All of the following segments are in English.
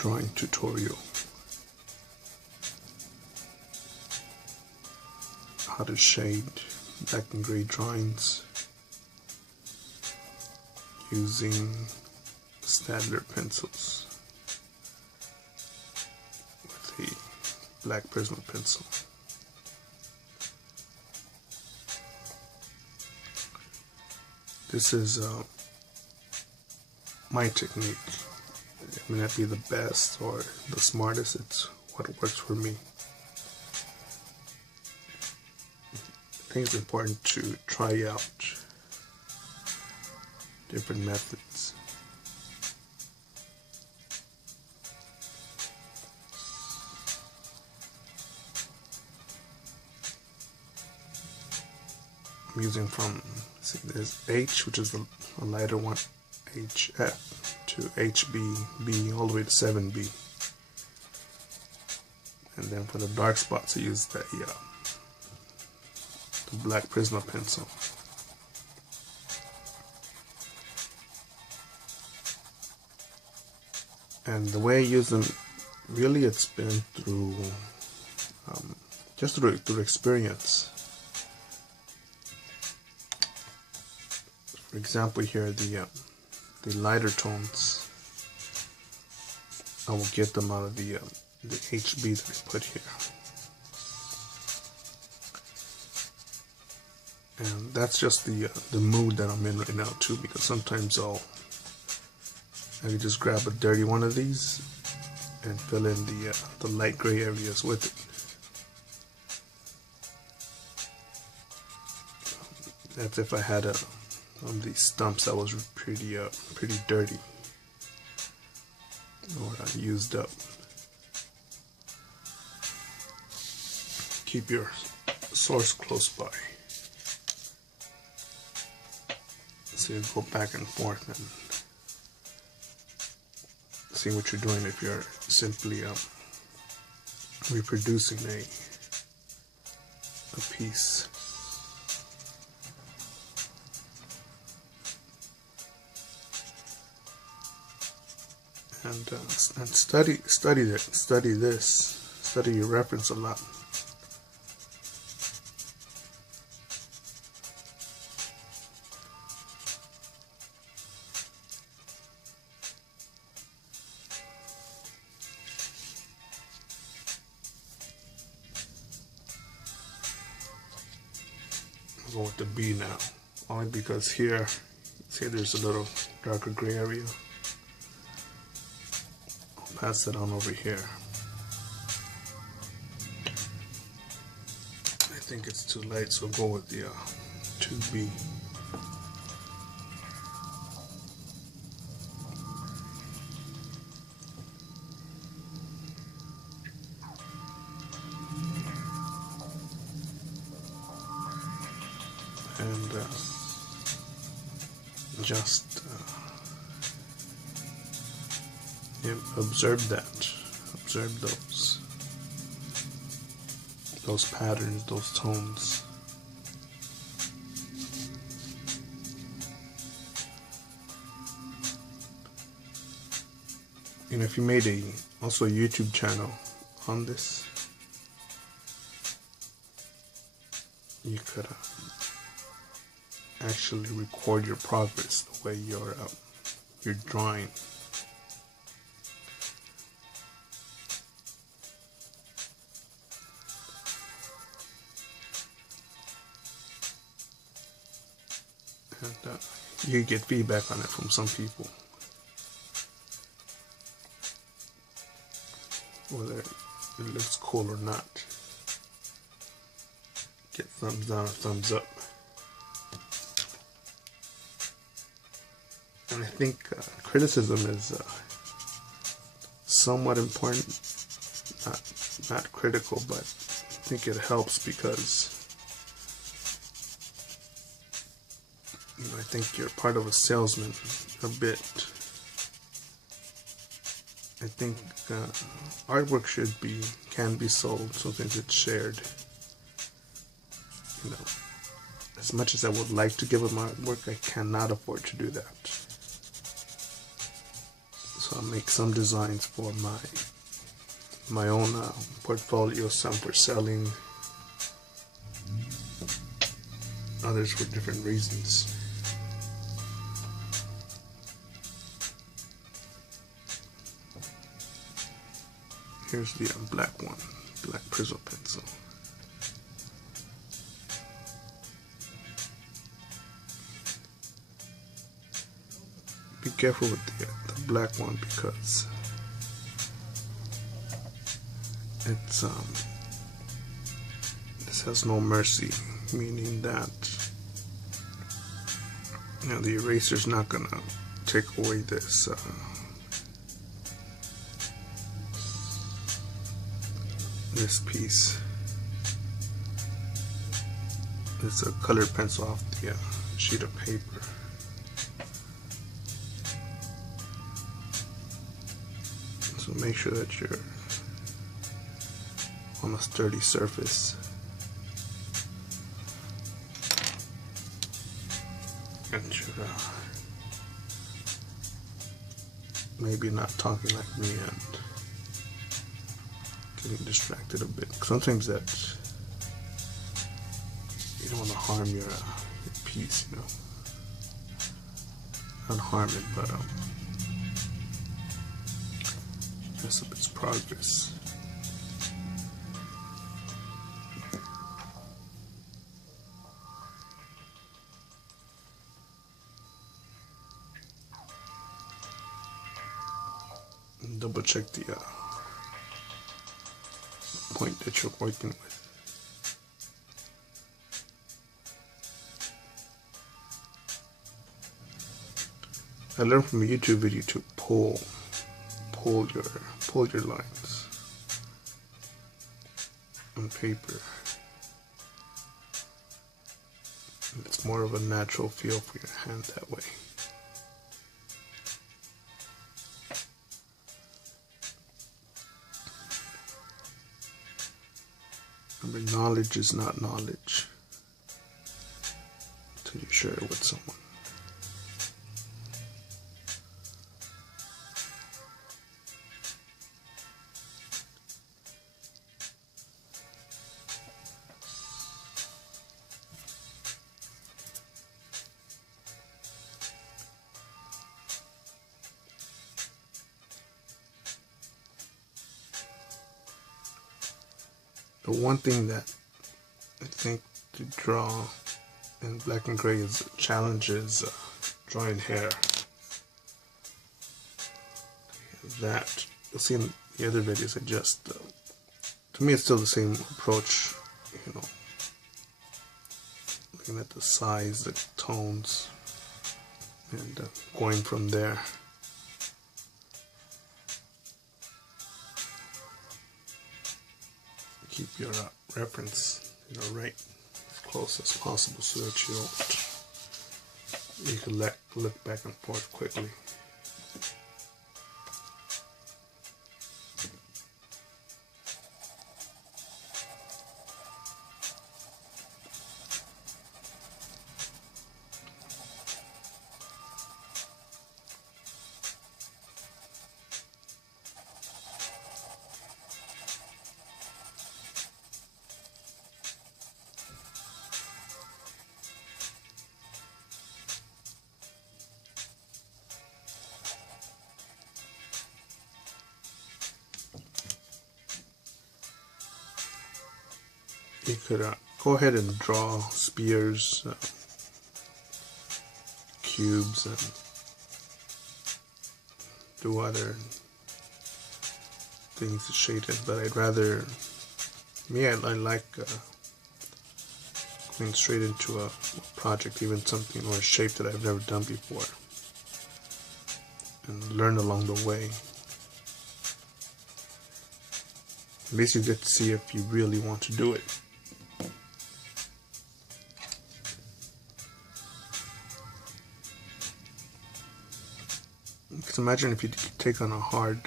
drawing tutorial. How to shade black and gray drawings using Staedtler pencils with a black prisma pencil. This is my technique. It may not be the best or the smartest, it's what works for me. I think it's important to try out different methods. I'm using from, see, there's H, which is the lighter one, HF, to HB, B, all the way to 7B. And then for the dark spots, I use the black prisma pencil. And the way I use them, really, it's been through just through experience. For example, here the lighter tones, I will get them out of the HB that I put here. And that's just the mood that I'm in right now too, because sometimes I can just grab a dirty one of these and fill in the light gray areas with it. That's if I had one of these stumps that was pretty dirty or used up. Keep your source close by. So you go back and forth and see what you're doing if you're simply reproducing a piece. And study this, study your reference a lot. I'll go with the B now, only because here, see, there's a little darker gray area. Pass it on over here. I think it's too light, so go with the 2B. And just observe that. Observe those patterns, those tones. And if you made also a YouTube channel on this, you could actually record your progress, the way you're drawing. And you get feedback on it from some people, whether it looks cool or not. Get thumbs down or thumbs up. And I think criticism is somewhat important, not critical, but I think it helps because I think you're part of a salesman a bit. I think artwork can be sold, so since it's shared. As much as I would like to give up my artwork, I cannot afford to do that. So I'll make some designs for my own portfolio, some for selling, others for different reasons. Here's the black one, black prisma pencil. Be careful with the black one because it's this has no mercy, meaning that the eraser's not gonna take away this this piece. It's a colored pencil off the sheet of paper. So make sure that you're on a sturdy surface. And you're maybe not talking like me and getting distracted a bit. Sometimes that you don't want to harm your piece, you know. Not harm it, but mess up its progress. And double check the point that you're working with. I learned from a YouTube video to pull your lines on paper. It's more of a natural feel for your hand that way. Remember, knowledge is not knowledge until you share it with someone. The one thing that I think to draw in black and gray is challenges drawing hair. That you'll see in the other videos. I just to me it's still the same approach, you know, looking at the size, the tones, and going from there. Keep your reference, right as close as possible so that you can look back and forth quickly. You could go ahead and draw spears, cubes, and do other things to shade it, but I'd rather, I like going straight into a project, even something or a shape that I've never done before, and learn along the way. At least you get to see if you really want to do it. Because imagine if you take on a hard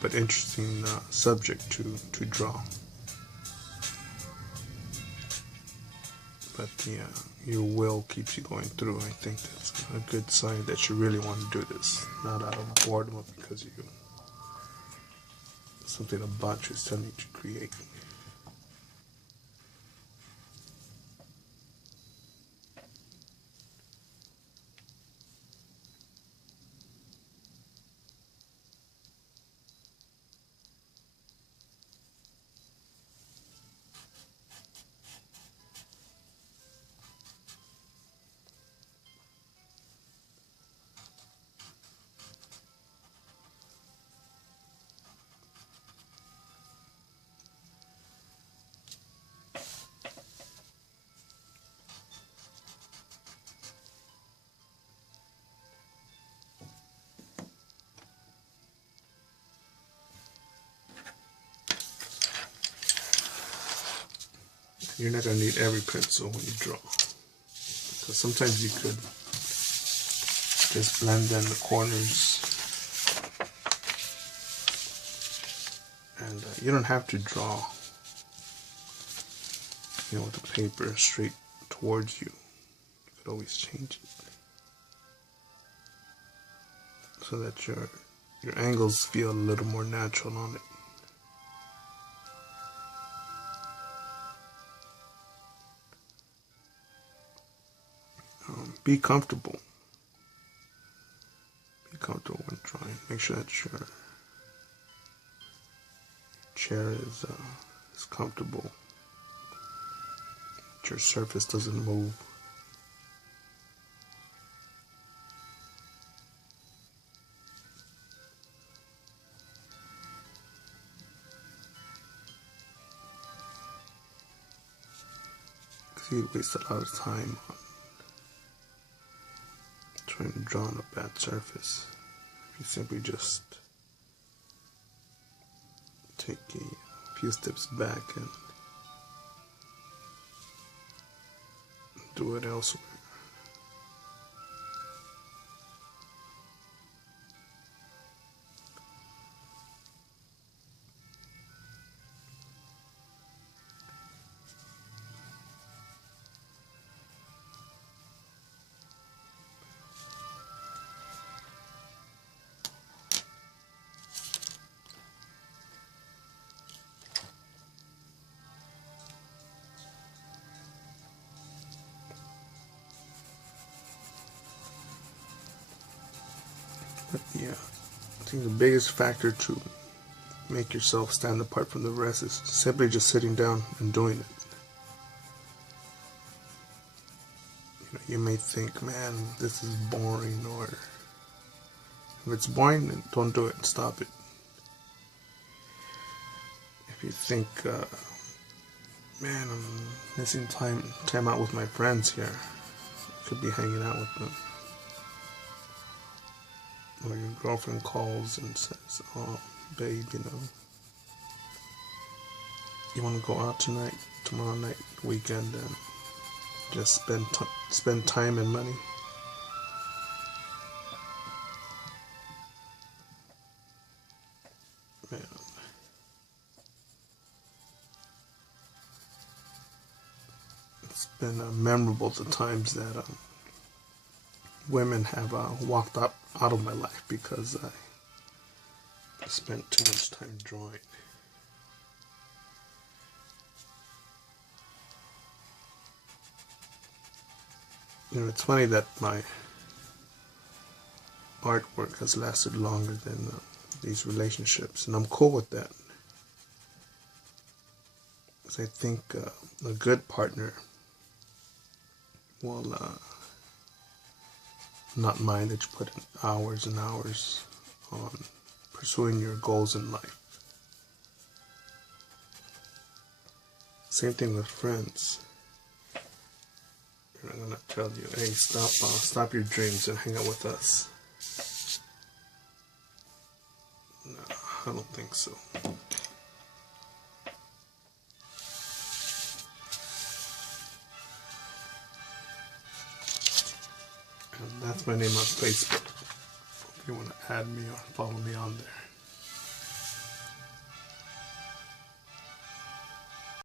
but interesting subject to draw. But your will keeps you going through. I think that's a good sign that you really want to do this, not out of boredom or because something about you is telling you to create. You're not going to need every pencil when you draw, because sometimes you could just blend in the corners, and you don't have to draw, with the paper straight towards you. You could always change it so that your angles feel a little more natural on it. Be comfortable. Be comfortable when drawing. Make sure that your chair is comfortable. That your surface doesn't move. Because you waste a lot of time on trying to draw on a bad surface. If you simply just take a few steps back and do it elsewhere. Yeah, I think the biggest factor to make yourself stand apart from the rest is simply just sitting down and doing it. You may think, man, this is boring, or if it's boring, then don't do it, stop it. If you think, man, I'm missing time out with my friends here, I could be hanging out with them. Or your girlfriend calls and says, oh, babe, you want to go out tonight, tomorrow night, weekend, and just spend time and money. Man. It's been memorable the times that women have walked out of my life because I spent too much time drawing. It's funny that my artwork has lasted longer than these relationships, and I'm cool with that. Because I think a good partner will not mind that you put in hours and hours on pursuing your goals in life. Same thing with friends. I'm gonna tell you, hey, stop your dreams and hang out with us. No, I don't think so. And that's my name on Facebook. If you want to add me or follow me on there.